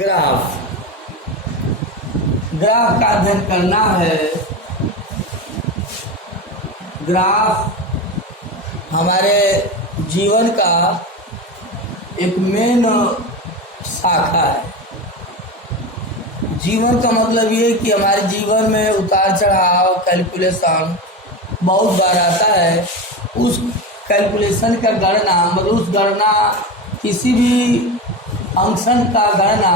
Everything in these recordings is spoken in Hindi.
ग्राफ ग्राफ का अध्ययन करना है। ग्राफ हमारे जीवन का एक मेन शाखा है। जीवन का मतलब ये कि हमारे जीवन में उतार चढ़ाव कैलकुलेशन बहुत बार आता है। उस कैलकुलेशन का गणना मतलब उस गणना किसी भी फंक्शन का गणना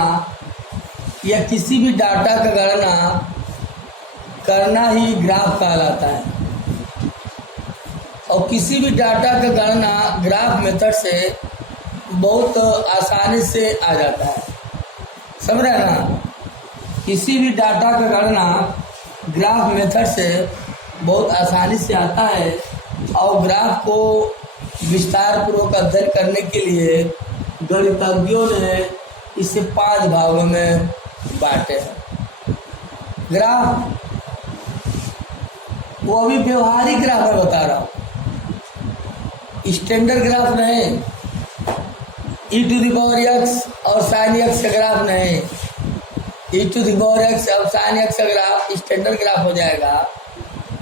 या किसी भी डाटा का गणना करना ही ग्राफ कहलाता है। और किसी भी डाटा का गणना ग्राफ मेथड से बहुत आसानी से आ जाता है। समझ रहे हैं ना? किसी भी डाटा का गणना ग्राफ मेथड से बहुत आसानी से आता है। और ग्राफ को विस्तार पूर्वक अध्ययन करने के लिए गणितज्ञों ने इसे 5 भागों में बांटे हैं। ग्राफ वो अभी व्यवहारिक ग्राफ में बता रहा हूँ, स्टैंडर्ड ग्राफ नहीं, e⁻x और sin x का ग्राफ नहीं। e⁻x और sin x का ग्राफ स्टैंडर्ड ग्राफ हो जाएगा।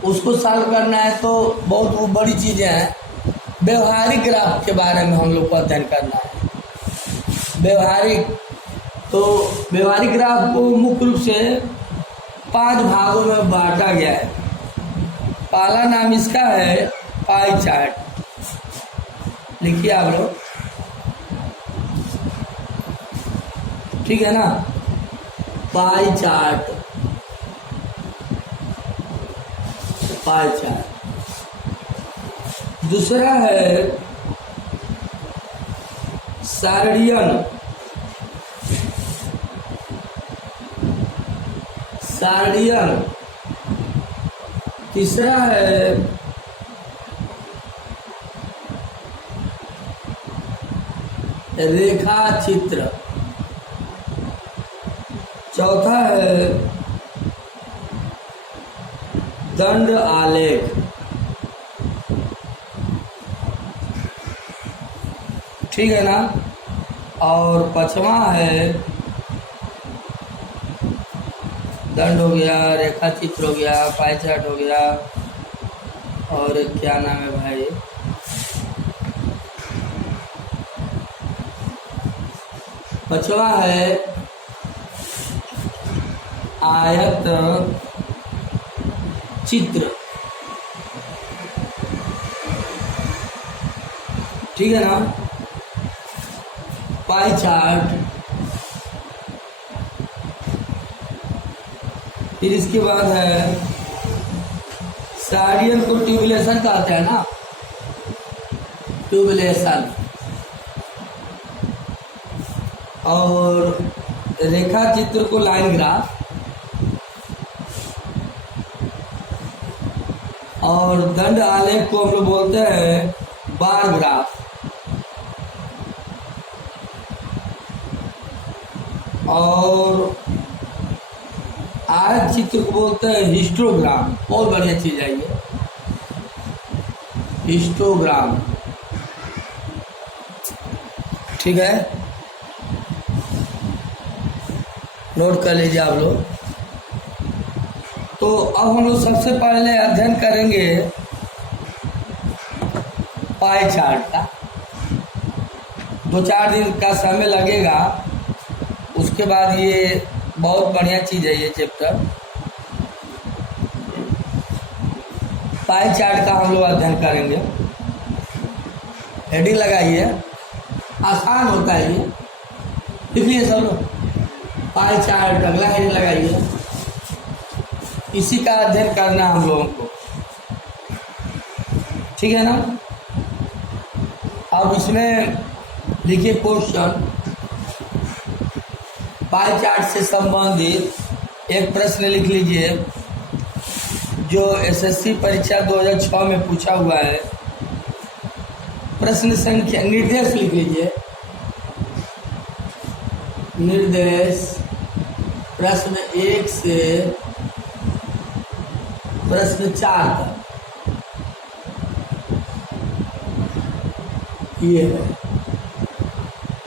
उसको सॉल्व करना है तो बहुत बड़ी चीज़ें हैं। व्यवहारिक ग्राफ के बारे में हम लोग को अध्ययन करना है। व्यवहारिक ग्राफ को मुख्य रूप से 5 भागों में बांटा गया है। पहला नाम इसका है पाई चार्ट। लिखिए आप लोग, ठीक है ना? Pie chart, pie chart. दूसरा है सारणियन, सारणियन। तीसरा है रेखा चित्र। चौथा है दंड आलेख। ठीक है ना? और 5वां है दंड हो गया, रेखा चित्र हो गया, पाई चार्ट हो गया, और एक क्या नाम है भाई, पांचवा है आयत चित्र। ठीक है ना? Pie chart. फिर इसके बाद है सारणियन को ट्यूबुलेशन कहते हैं ना, ट्यूबुलेशन। और रेखा चित्र को लाइन ग्राफ, और दंड आलेख को हम लोग बोलते हैं बार ग्राफ, और आयत चित्र को बोलते हैं हिस्टोग्राम। बहुत बढ़िया चीज है ये, हिस्टोग्राम। ठीक है, नोट कर लीजिए आप लोग। तो अब हम लोग सबसे पहले अध्ययन करेंगे पाई चार्ट का। 2-4 दिन का समय लगेगा, उसके बाद ये बहुत बढ़िया चीज़ है ये चैप्टर। पाई चार्ट का हम लोग अध्ययन करेंगे। हेडिंग लगाइए, आसान होता है ये, लिखिए सब लोग पाई चार्ट। अगला हेडिंग लगाइए, इसी का अध्ययन करना हम लोगों को। ठीक है ना? अब इसमें लिखिए क्वेश्चन। पाई चार्ट से संबंधित एक प्रश्न लिख लीजिए जो एसएससी परीक्षा 2006 में पूछा हुआ है। प्रश्न संख्या, निर्देश लिख लीजिए, निर्देश प्रश्न 1 से प्रश्न 4 तक। ये है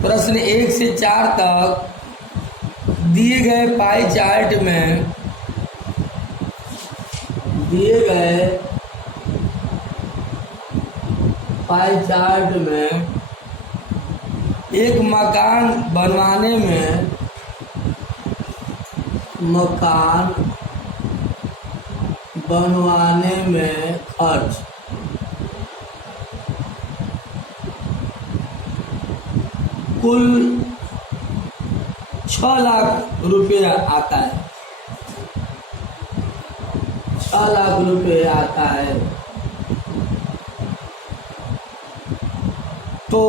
प्रश्न 1 से 4 तक दिए गए पाई चार्ट में एक मकान बनवाने में खर्च कुल 6 लाख रुपये आता है। 6 लाख रुपये आता है। तो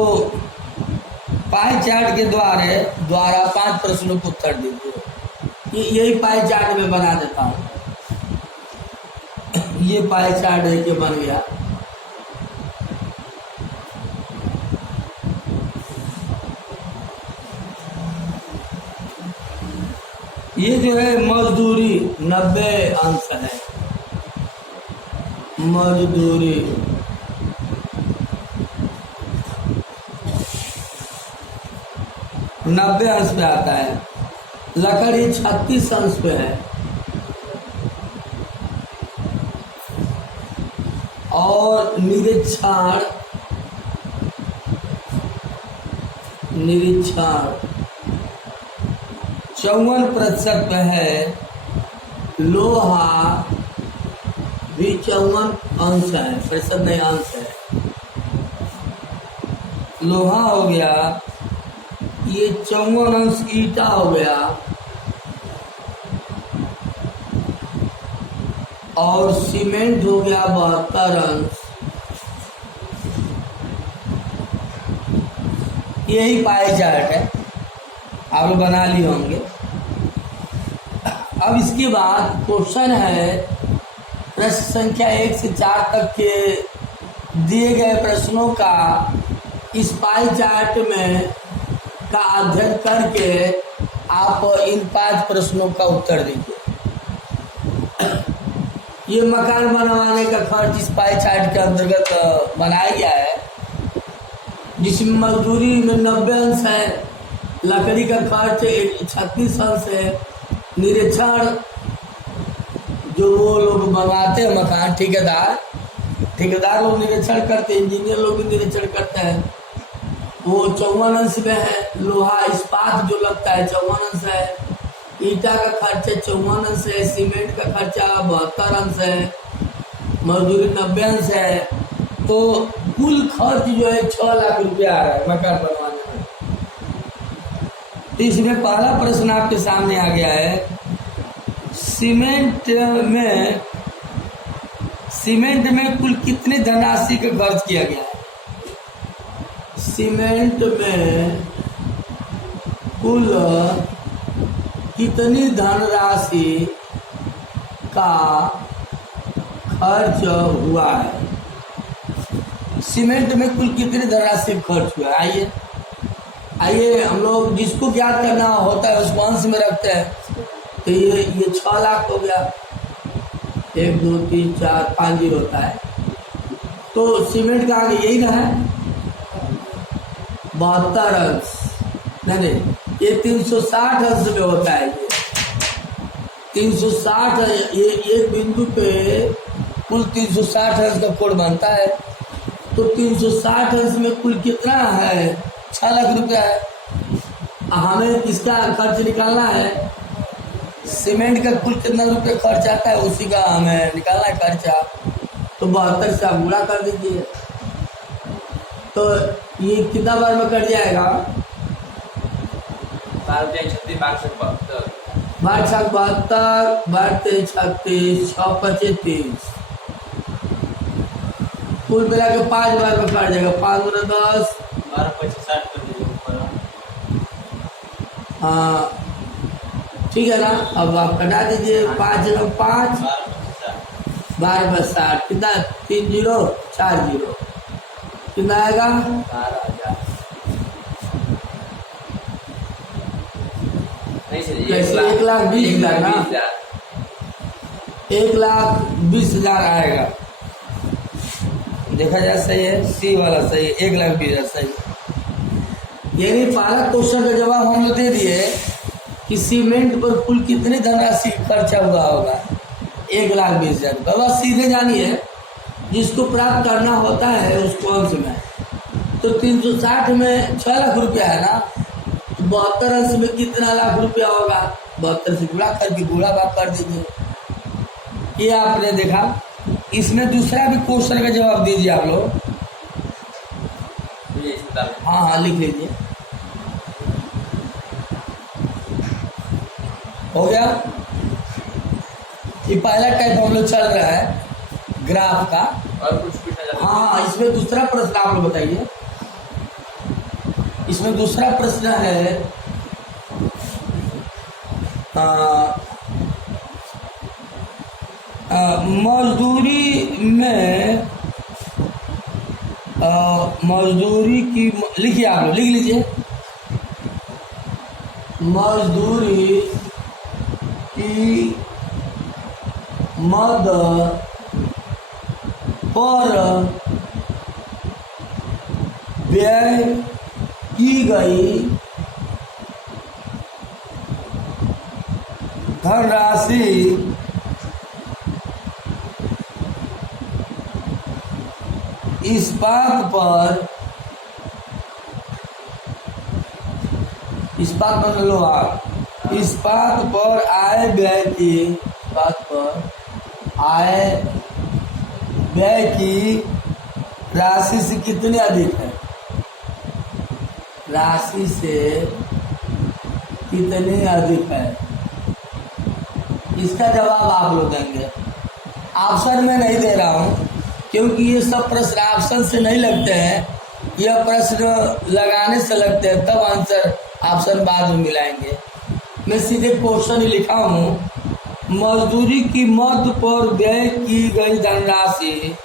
पाई चार्ट के द्वारा 5 प्रश्नों को उत्तर दीजिए। यही पाई चार्ट में बना देता हूँ। ये पाई चार्ट है कि बन गया। ये जो है मजदूरी 90 अंश है। मजदूरी 90 अंश पे आता है। लकड़ी 36 अंश पे है। और निरीक्षण 54% पे है। लोहा भी 54 अंश है, प्रतिशत नहीं अंश है। लोहा हो गया, ये 54 अंश। ईटा हो गया और सीमेंट हो गया 72 अंश। यही पाई चार्ट है, आप लोग बना लिए होंगे। अब इसके बाद क्वेश्चन है, प्रश्न संख्या 1 से 4 तक के दिए गए प्रश्नों का इस पाई चार्ट में का अध्ययन करके आप इन 5 प्रश्नों का उत्तर दीजिए। ये मकान बनवाने का खर्च इस पाई चार्ट के अंतर्गत बनाया गया है, जिसमें मजदूरी में 90 अंश है, लकड़ी का खर्च 36 अंश है, निरीक्षण जो वो लोग बनवाते हैं मकान, ठेकेदार लोग निरीक्षण करते हैं, इंजीनियर लोग भी निरीक्षण करते हैं, वो 54 अंश में है। लोहा इस्पात जो लगता है 54 अंश है। ईटा का खर्चा 54 अंश है। सीमेंट का खर्चा 72 अंश है। मजदूरी 90 अंश है। तो कुल खर्च जो है 6 लाख रुपया आ रहा है मकान बनवाने में। तो इसमें पहला प्रश्न आपके सामने आ गया है, सीमेंट में कुल कितनी धनराशि का खर्च किया गया है? सीमेंट में कुल कितनी धनराशि का खर्च हुआ है? सीमेंट में कुल कितनी धनराशि खर्च हुआ है? आइए हम लोग जिसको ज्ञात करना होता है उसको अंश में रखते हैं। तो ये 6 लाख हो गया। 1 2 3 4 5 जीरो होता है। तो सीमेंट का आगे यही ना है 72 अंश। नहीं, ये 360 अंश में होता है। ये 360, ये एक बिंदु पे कुल 360 अंश का कोण बनता है। तो 360 अंश में कुल कितना है? 6 लाख रुपया है। हमें किसका खर्च निकालना है? सीमेंट का कुल कितना रुपये खर्च आता है उसी का हमें निकालना है खर्चा। तो 72 से आप गुणा कर दीजिए। तो ये कितना बार में कट जाएगा? 12 72 36 6 35 कुल मिला के 5 बार में कट जाएगा। 5 गुना 10 12 25 60 कर दीजिए ऊपर। हाँ ठीक है ना। अब आप कटा दीजिए। 5 में 5 12 में 60 कितना? 3 जीरो 4 जीरो कितना आएगा? 12,000। कैसे? 1,20,000 ना। 1,20,000 आएगा। देखा जाए सही है, सी वाला सही है, 1,20,000 सही। यानी पहला क्वेश्चन का जवाब हम लोग दे दिए कि सीमेंट पर कुल कितनी धनराशि खर्चा हुआ होगा? 1,20,000 रुपये। बस सीधे जानिए, जिसको प्राप्त करना होता है उसको अंश में, तो 360 में 6 लाख रुपया है ना, तो 72 अंश में कितना लाख रुपया होगा? 72 से गुणा करके गुणा भाग कर दीजिए। ये आपने देखा। इसमें दूसरा भी क्वेश्चन का जवाब दीजिए आप लोग। हाँ हाँ, लिख लीजिए। हो गया। ये पहला टाइप हम लोग चल रहा है ग्राफ का। और कुछ पूछना चाहते हैं? हाँ, इसमें दूसरा प्रश्न आप लोग बताइए। इसमें दूसरा प्रश्न है मजदूरी में मजदूरी की, लिखिए आप लोग, लिख लीजिए। मजदूरी की मद पर व्यय की गई धनराशि इस्पात पर लोहा, इस्पात पर आय व्यय की, इस्पात पर आय व्यय की राशि से कितने अधिक है? राशि से कितने अधिक है? इसका जवाब आप लोग देंगे। ऑप्शन में नहीं दे रहा हूँ, क्योंकि ये सब प्रश्न ऑप्शन से नहीं लगते हैं। यह प्रश्न लगाने से लगते हैं, तब आंसर ऑप्शन बाद में मिलाएंगे। मैं सीधे क्वेश्चन ही लिखा हूँ। मजदूरी की मद पर व्यय की गई धनराशि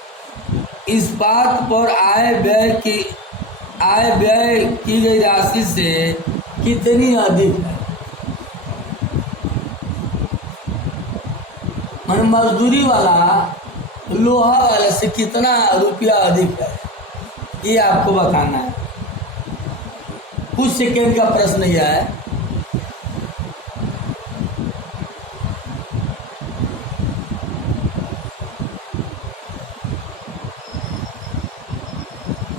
इस्पात पर आय व्यय की गई राशि से कितनी अधिक है? मन मजदूरी वाला लोहा वाले से कितना रुपया अधिक है, ये आपको बताना है। कुछ सेकेंड का प्रश्न यह है।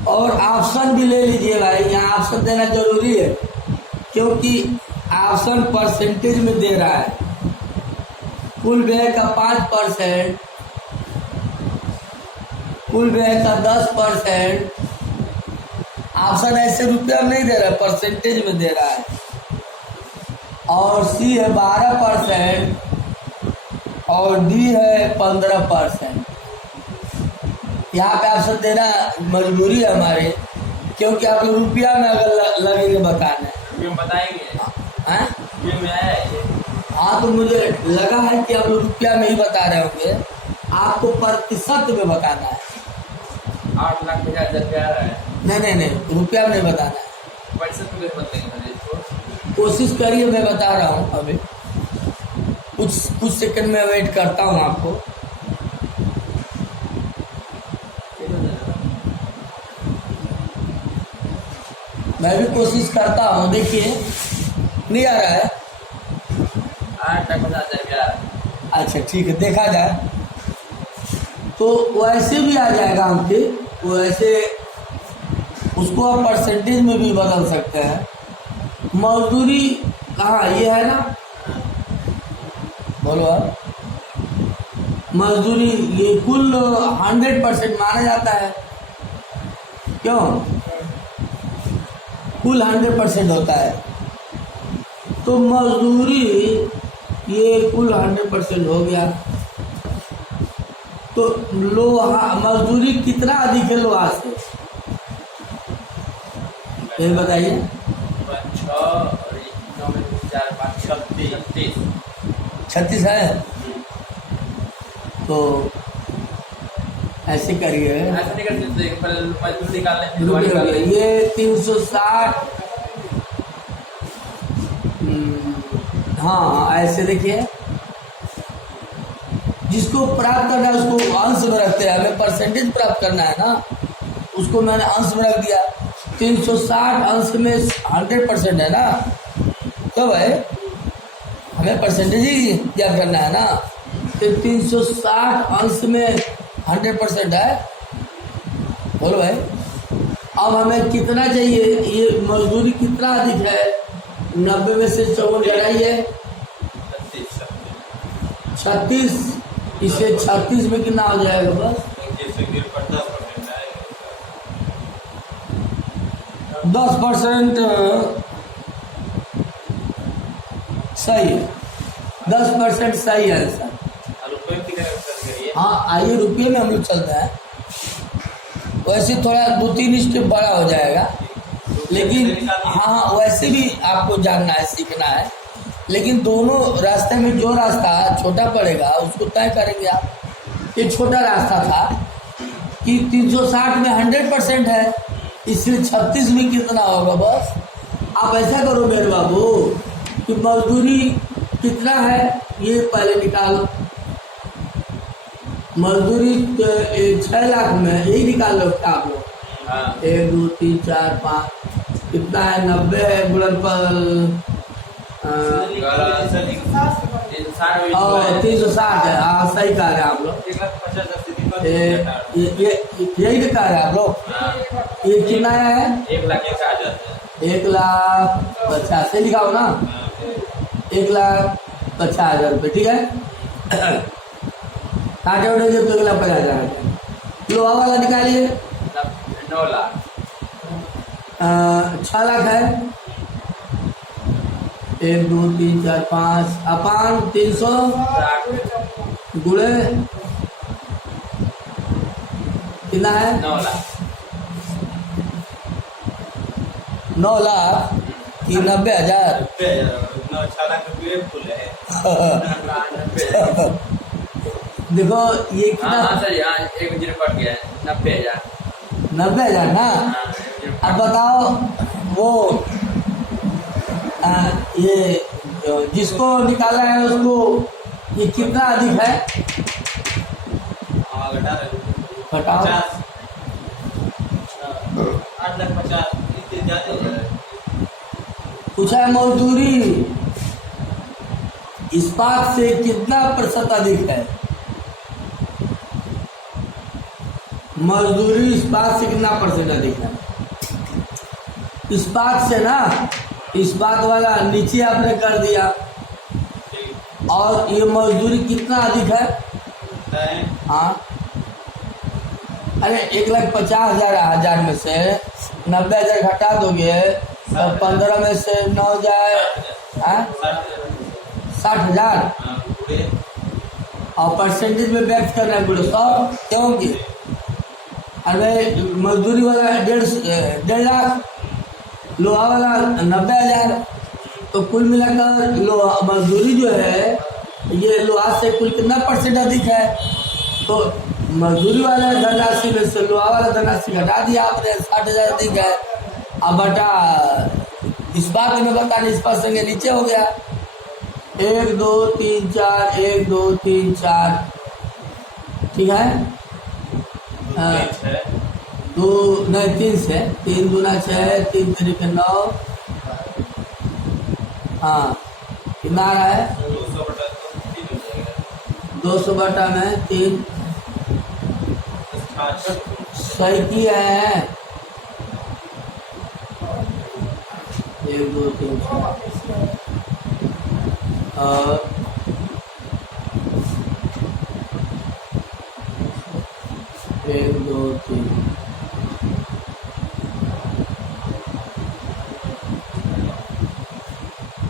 और ऑप्शन भी ले लीजिए भाई, यहाँ ऑप्शन देना जरूरी है, क्योंकि ऑप्शन परसेंटेज में दे रहा है। कुल व्यय का 5%, कुल व्यय का 10%। ऑप्शन ऐसे रुपया में नहीं दे रहा है, परसेंटेज में दे रहा है। और सी है 12% और डी है 15%। यहाँ पे ऑप्शन देना मजबूरी है हमारे, क्योंकि आप लोग रुपया में अगर लगेंगे बताने, बताएंगे। हाँ में आया है। हाँ, तो मुझे लगा है कि आप लोग रुपया में ही बता रहे होंगे। आपको प्रतिशत में बताना है। 8,50,000 रुपया आ रहा है। नहीं, रुपया में नहीं बताना है। प्रतिशत में बताएंगे इसको। कोशिश करिए, मैं बता रहा हूँ अभी। कुछ सेकंड में वेट करता हूँ आपको। मैं भी कोशिश करता हूँ। देखिए, नहीं आ रहा है। 8,50,000 रुपया। अच्छा ठीक है, देखा जाए तो वैसे भी आ जाएगा हमके। वैसे उसको आप परसेंटेज में भी बदल सकते हैं। मजदूरी कहाँ, ये है ना, बोलो आप। मजदूरी ये कुल 100% माना जाता है। क्यों? कुल 100% होता है, तो मजदूरी ये कुल 100% हो गया। तो लोहा मजदूरी कितना अधिक है लोहा से, ये बताइए। 36 है। तो ऐसे करिए, ऐसा नहीं कर सकते, मजदूर निकालने ये 360। हाँ, ऐसे देखिए, जिसको प्राप्त करना है उसको अंश में रखते हैं। हमें परसेंटेज प्राप्त करना है ना, उसको मैंने अंश में रख दिया। 360 अंश में 100% है ना, कब है हमें परसेंटेज ही ज्ञात करना है ना। तो 360 अंश में 100% है। बोलो भाई, अब हमें कितना चाहिए? ये मजदूरी कितना अधिक है? 90 में से 54 घटाइए 36, इसे 36 में कितना हो जाएगा? बस 10% सही है, 10% सही है आंसर। हाँ आइए रुपये में हम लोग चलते हैं। वैसे थोड़ा 2-3 स्टेप बड़ा हो जाएगा, लेकिन हाँ वैसे भी आपको जानना है, सीखना है। लेकिन दोनों रास्ते में जो रास्ता छोटा पड़ेगा उसको तय करेंगे आप। ये छोटा रास्ता था कि 360 में 100% है, इसलिए 36 में कितना होगा? बस आप ऐसा करो मेरे बाबू कि मजदूरी कितना है ये पहले निकालो। मजदूरी 6 लाख में यही निकाल लो आप लोग। 1 2 3 4 5 कितना है? 90 है गुणन पर 360 है। हाँ सही कह रहे हैं आप लोग, यही दिखा रहे हैं आप लोग। ये कितना है? 1,50,000 से लिखा हो ना, 1,50,000 रुपये। ठीक है, काटे उठेंगे तो 1,50,000। लोहा वाला निकालिए 9 लाख। 6 लाख है। 1 2 3 4 5 अपान 300 गुणे कितना है? 9 लाख। 9 लाख कि 90,000? 6 लाख रुपये फुल है। देखो ये कितना? हाँ सर, यहाँ 1 जीरो कट गया है। 90,000। 90,000 ना। अब बताओ वो ये जिसको निकाला है उसको ये कितना अधिक है? घटाओ 8,50,000 इतने ज्यादा हो जाए। पूछा है मजदूरी इस्पात से कितना प्रतिशत अधिक है? मजदूरी इस्पात से कितना परसेंट अधिक है? इस्पात से ना, इस्पात वाला नीचे आपने कर दिया। और ये मजदूरी कितना अधिक है? हाँ अरे 1,50,000 में से 90,000 घटा दोगे तो 15 में से 9 जाए 60,000। और परसेंटेज में व्यक्त करना है 100, क्योंकि अरे मजदूरी वाला 1.5 लाख, लोहा वाला 90,000। तो कुल मिलाकर लोहा मजदूरी जो है ये लोहा से कुल कितना परसेंट अधिक है? तो मजदूरी वाला धनराशि में से लोहा वाला धनराशि घटा दिया आपने, 60,000 अधिक है। अब बटा इस बात में बताने, इस पास संगे नीचे हो गया 1 2 3 4 1 2 3 4। ठीक है, 2 नहीं 3 से 3 दूना 6 3 तरीके 9। हाँ कितना आ रहा है? 200 बटा में 3 सही किया है। 1 2 3 4 और 1 2 3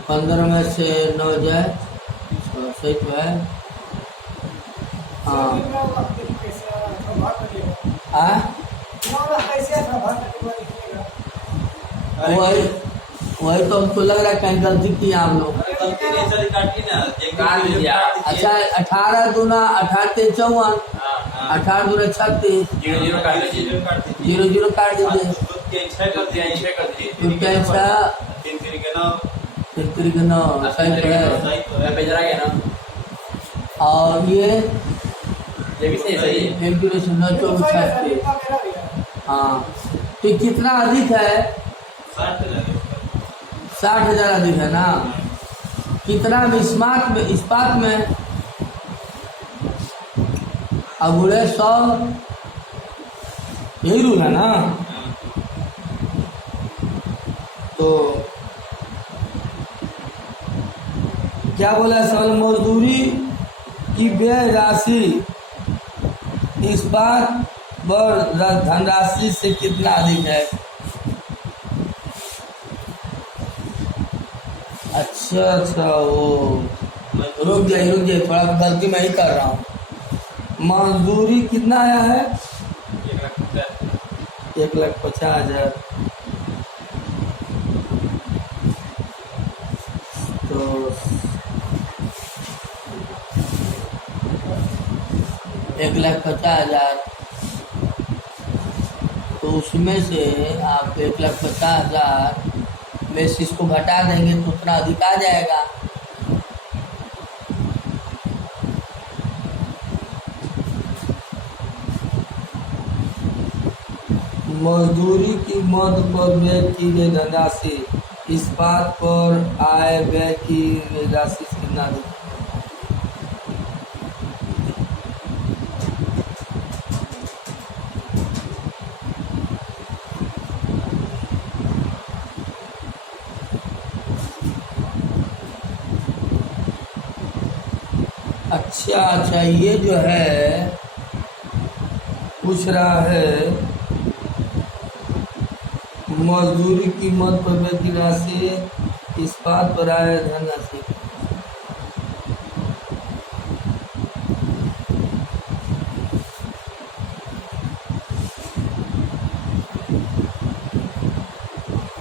15 में से 9 जाए, सही तो है। हाँ वही तो हमको लग रहा है कहीं गलती की आप लोग। अच्छा 18 दूना 18 3 54, 18 दूना 36, 0 0 काट दीजिए। 3 9 सही है। और ये भी सही है। 1 0 9 24 हाँ, तो कितना अधिक है? 60,000 अधिक है ना। कितना में इस्पात में अब बोले 100, यही रूल है ना। तो क्या बोला सवाल, मजदूरी की व्यय राशि इस्पात पर धनराशि से कितना अधिक है। अच्छा वो रुक जाइए थोड़ा गलती मैं ही कर रहा हूँ। मजदूरी कितना आया है, 1,50,000। तो 1,50,000, तो उसमें से आप 1,50,000 में से इसको घटा देंगे तो उतना अधिक आ जाएगा। मजदूरी की मद पर व्यय की गई धनराशि इस्पात पर आय व्यय की राशि से कितना अधिक। अच्छा ये जो है पूछ रहा है मजदूरी कीमत पर व्यय की राशि इस्पात पर आय धनराशि।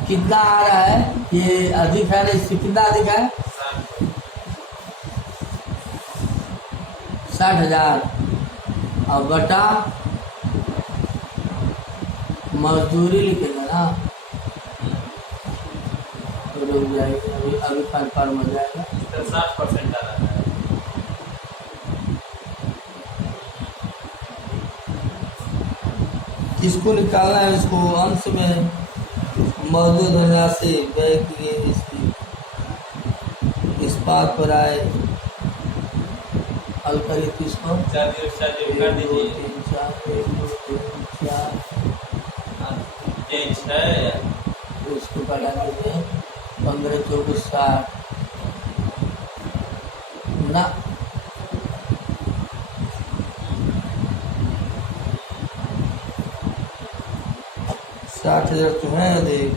कितना आ रहा है, ये अधिक है ना, इससे कितना अधिक है, 60,000 और बटा मजदूरी लिखेगा ना, तो रुक जाएगी, अभी कन्फर्म हो जाएगा। 60% आ रहा है। किसको निकालना है, इसको अंश में मौजूद धनराशि व्यय की इसकी इस्पात पर आए हल करिए। किसको 4 कर दीजिए। 1 2 3 4 1 2 3 4 6 है, इसको बढ़ा दीजिए 15 24 60 ना 60,000 तो है अधिक।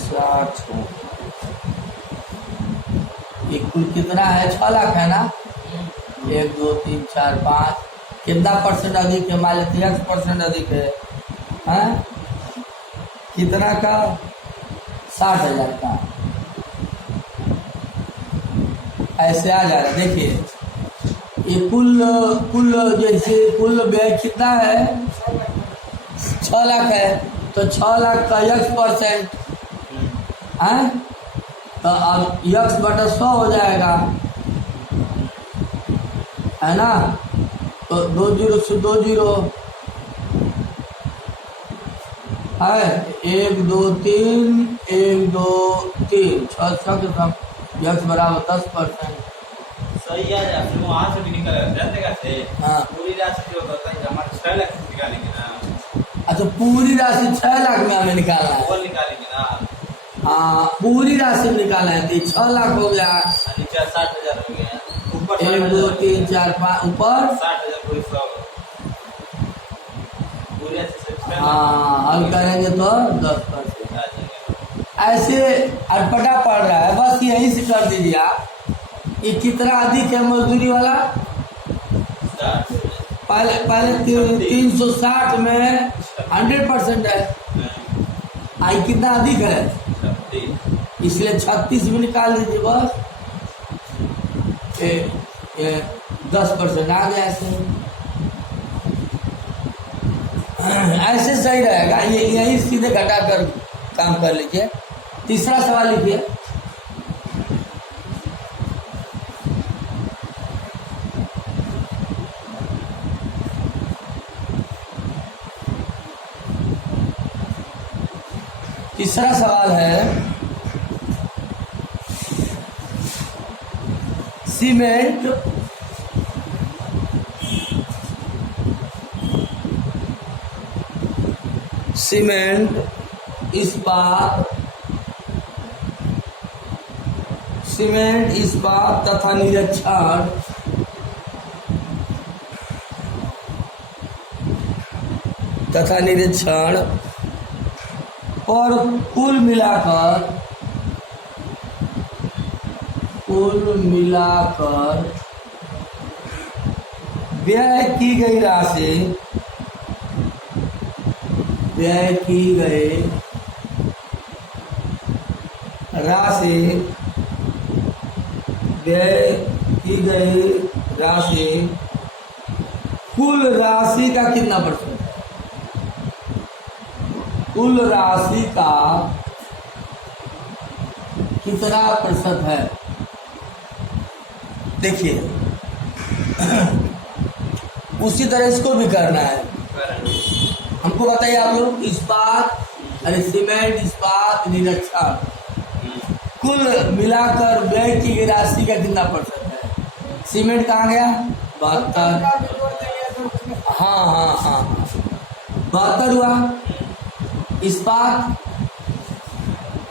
60 ये कुल कितना है, 6 लाख है ना। 1 2 3 4 5 कितना परसेंट अधिक है, मान लेते 10% अधिक है, हैं? कितना का, 60,000 का ऐसे आ जा रहा है। देखिए ये कुल जैसे कुल व्यय कितना है, 6 लाख है, तो 6 लाख का 10% है, तो अब 1/100 हो जाएगा, है ना। तो 2 0 से 2 0 है, 1 2 3 1 2 3 6 6 के सब 10% सही आ जाए। फिर वहाँ से भी निकल जाते कैसे। हाँ। पूरी राशि जो होता है हमारे 6 लाख निकालेंगे ना। अच्छा पूरी राशि 6 लाख में हमें निकालना है, वो निकालेंगे ना। हाँ पूरी राशि में निकालना है, तो 6 लाख हो गया, नीचे 60,000 हो गया, ऊपर 1 2 3 4 5 ऊपर 60,000 पूरी 100 पूरी राशि से हाँ हल करेंगे तो 10%। आ जाएगा। ऐसे अटपटा पड़ रहा है, बस यहीं से कर दीजिए आप। ये कितना अधिक है मजदूरी वाला, 60 पहले 360 में 100% है, आई कितना अधिक है, 36 इसलिए 36 में निकाल दीजिए बस। 10% आ गया ऐसे। ऐसे सही रहेगा, ये यही सीधे घटा कर काम कर लीजिए। तीसरा सवाल लिखिए। तीसरा सवाल है सीमेंट इस्पात तथा निरीक्षण पर कुल मिलाकर व्यय की गई राशि कुल राशि का कितना परसेंट है? कुल राशि का कितना प्रतिशत है? देखिए उसी तरह इसको भी करना है। हमको बताइए आप लोग, इस्पात अरे सीमेंट इस्पात निरीक्षण कुल मिलाकर व्यय की गई राशि का कितना परसेंट है? सीमेंट कहाँ गया? 72। हाँ 72 हुआ। इस्पात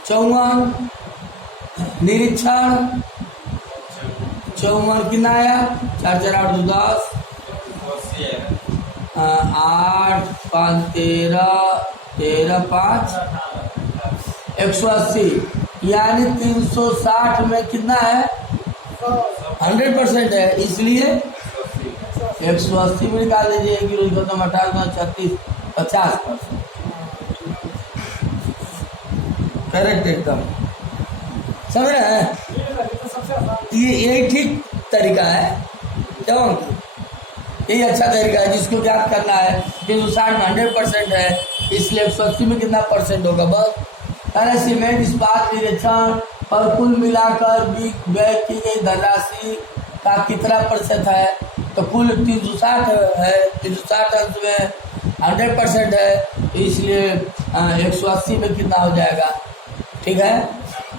54, निरीक्षण 54 कितना आया? 4 4 8 2 10, 8 5 13 13 5 180, यानी 360 में कितना है? 100% है, इसलिए 180 में निकाल दीजिए। किलो खत्म 18 36 50%। करेक्ट एकदम, समझ रहे हैं? ये यही ठीक तरीका है, क्यों? यही अच्छा तरीका है जिसको ज्ञात करना है। 360 में 100% है, इसलिए 180 में कितना परसेंट होगा? बस अरे सीमेंट इस्पात निरीक्षण पर कुल मिलाकर व्यय की गई धनराशि का कितना प्रतिशत है? तो कुल 360 है, 360 अंश में 100% है, इसलिए 180 में कितना हो जाएगा? ठीक है,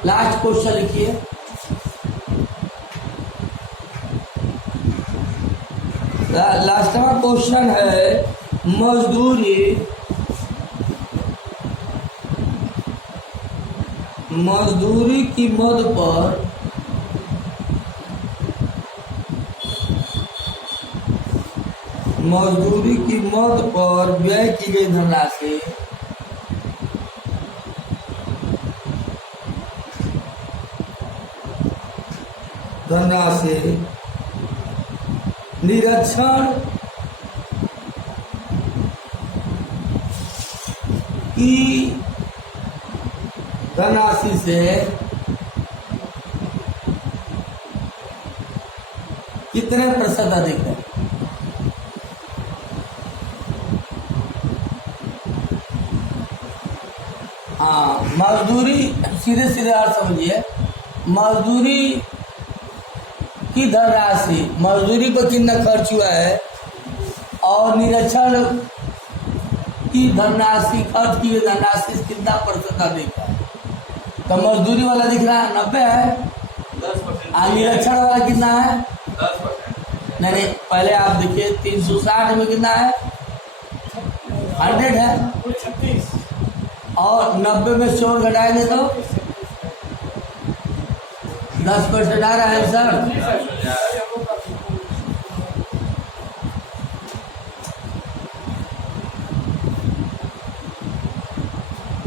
लास्ट क्वेश्चन लिखिए। लास्टवा क्वेश्चन है मजदूरी की मद पर व्यय की गई धनराशि निरीक्षण की धनराशि से कितने प्रतिशत अधिक है? हाँ, मजदूरी सीधे अर्थ समझिए। मजदूरी की धनराशि, मजदूरी पर कितना खर्च हुआ है, और निरीक्षण की धनराशि, खर्च की धनराशि से कितना प्रतिशत अधिक है? तो मजदूरी वाला दिख रहा है 90 है, 10%। निरीक्षण वाला कितना है? 10%। नहीं, पहले आप देखिए 360 में कितना है? 100 है, और 90 में 100 घटाएंगे तो 10% आ रहा है सर।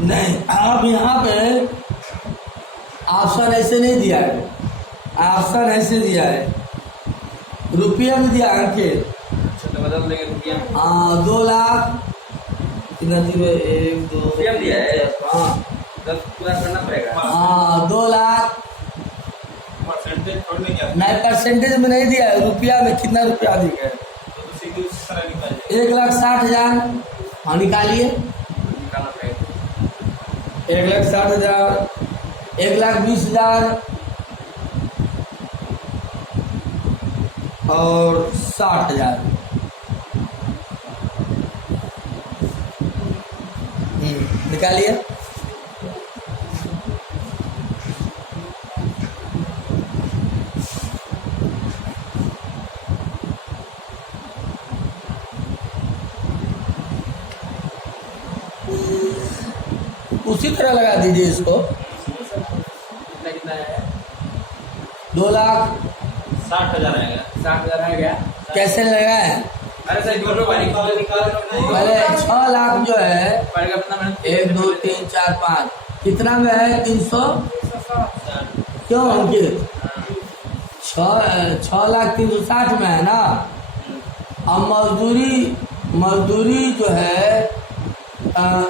नहीं, अब यहाँ पे ऑप्शन ऐसे नहीं दिया है, ऑप्शन ऐसे दिया है, रुपया में दिया अंके। तो बदल देंगे रुपया। हाँ, 2 लाख कितना दिए? 1 2 रुपया दिया है। हाँ 10 पूरा करना पड़ेगा। हाँ 2 लाख परसेंटेज छोड़ने क्या? नहीं, परसेंटेज में नहीं दिया है, रुपया में कितना रुपया अधिक है? तो सीधे उस तरह निकाल 1,60,000। हाँ निकालिए, निकालना पड़ेगा। 1,60,000, 1,20,000 और 60,000। निकालिए। उसी तरह लगा दीजिए इसको। कितना कितना है? 2 लाख 60,000 आएगा। 60,000 है क्या? कैसे लगाए? अरे सर दोनों वाली पहले 6 लाख जो है, पड़ेगा कितना मैडम? 1 2 3 4 5 कितना में है? 300। क्यों अंकित? 6 लाख 360 में है ना। अब मजदूरी जो है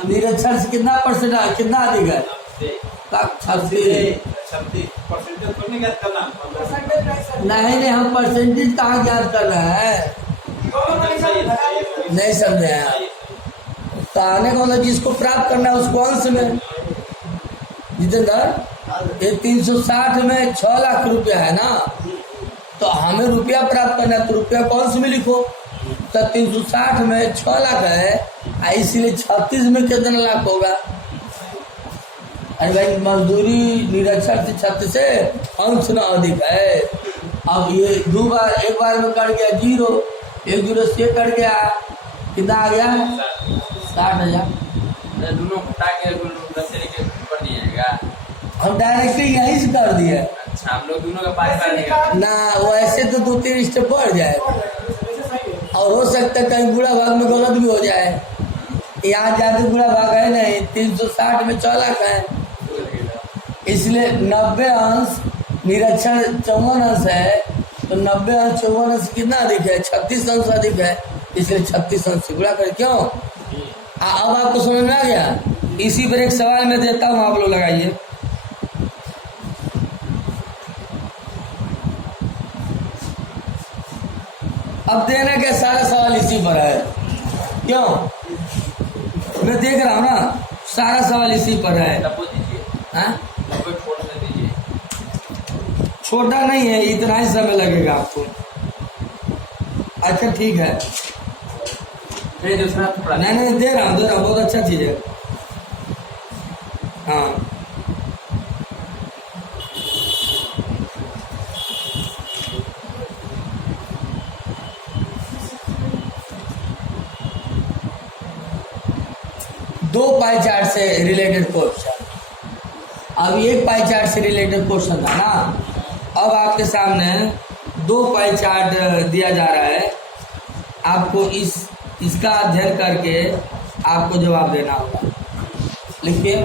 निरक्षर से कितना परसेंट, कितना अधिक है? 36% तो नहीं ज्ञात करना। नहीं, हम परसेंटेज कहाँ ज्ञात कर रहे हैं? नहीं समझे आप? तो आने का मतलब जिसको प्राप्त करना है उसको अंश में। जितेंद्र, ये 360 में 6 लाख रुपया है ना, तो हमें रुपया प्राप्त करना है तो रुपया को अंश में लिखो। तो 360 में 6 लाख है, इसलिए 36 में कितना लाख होगा? अरे भाई, मजदूरी निरक्षर से 36 से अंश न अधिक है। अब ये एक बार में कट गया 0, 1 0 से कट गया, कितना आ गया? 60,000। दोनों घटा के 10 से लेके ऊपर नहीं आएगा। हम डायरेक्टली यहीं से कर दिए। अच्छा, हम लोग दोनों का पास कर देगा ना, वैसे तो 2-3 स्टेप बढ़ जाए और हो सकता है कहीं बुरा भाग में गलत भी हो जाए। यहाँ ज्यादा बुरा भाग है नहीं, 360 में 6 लाख है, इसलिए 90 अंश निरक्षर 54 अंश है, तो 90 अंश 54 अंश कितना अधिक है? 36 अंश अधिक है, इसलिए 36 अंश से गुणा कर। क्यों? अब आपको समझ में आ गया? इसी पर एक सवाल मैं देता हूँ, आप लोग लगाइए। अब देने के सारा सवाल इसी पर है। क्यों? मैं देख रहा हूँ ना, सारा सवाल इसी पर है। डब्बो दीजिए। हाँ? डब्बो छोड़ से दीजिए। छोटा नहीं है, इतना ही समय लगेगा आपको। अच्छा ठीक है, फिर दूसरा टुकड़ा नहीं दे रहा हूँ, बहुत अच्छा चीज है। हाँ, दो पाई चार्ट से रिलेटेड क्वेश्चन। अब एक पाई चार्ट से रिलेटेड क्वेश्चन था ना, अब आपके सामने 2 पाई चार्ट दिया जा रहा है, आपको इसका अध्ययन करके आपको जवाब देना होगा। लिखिए।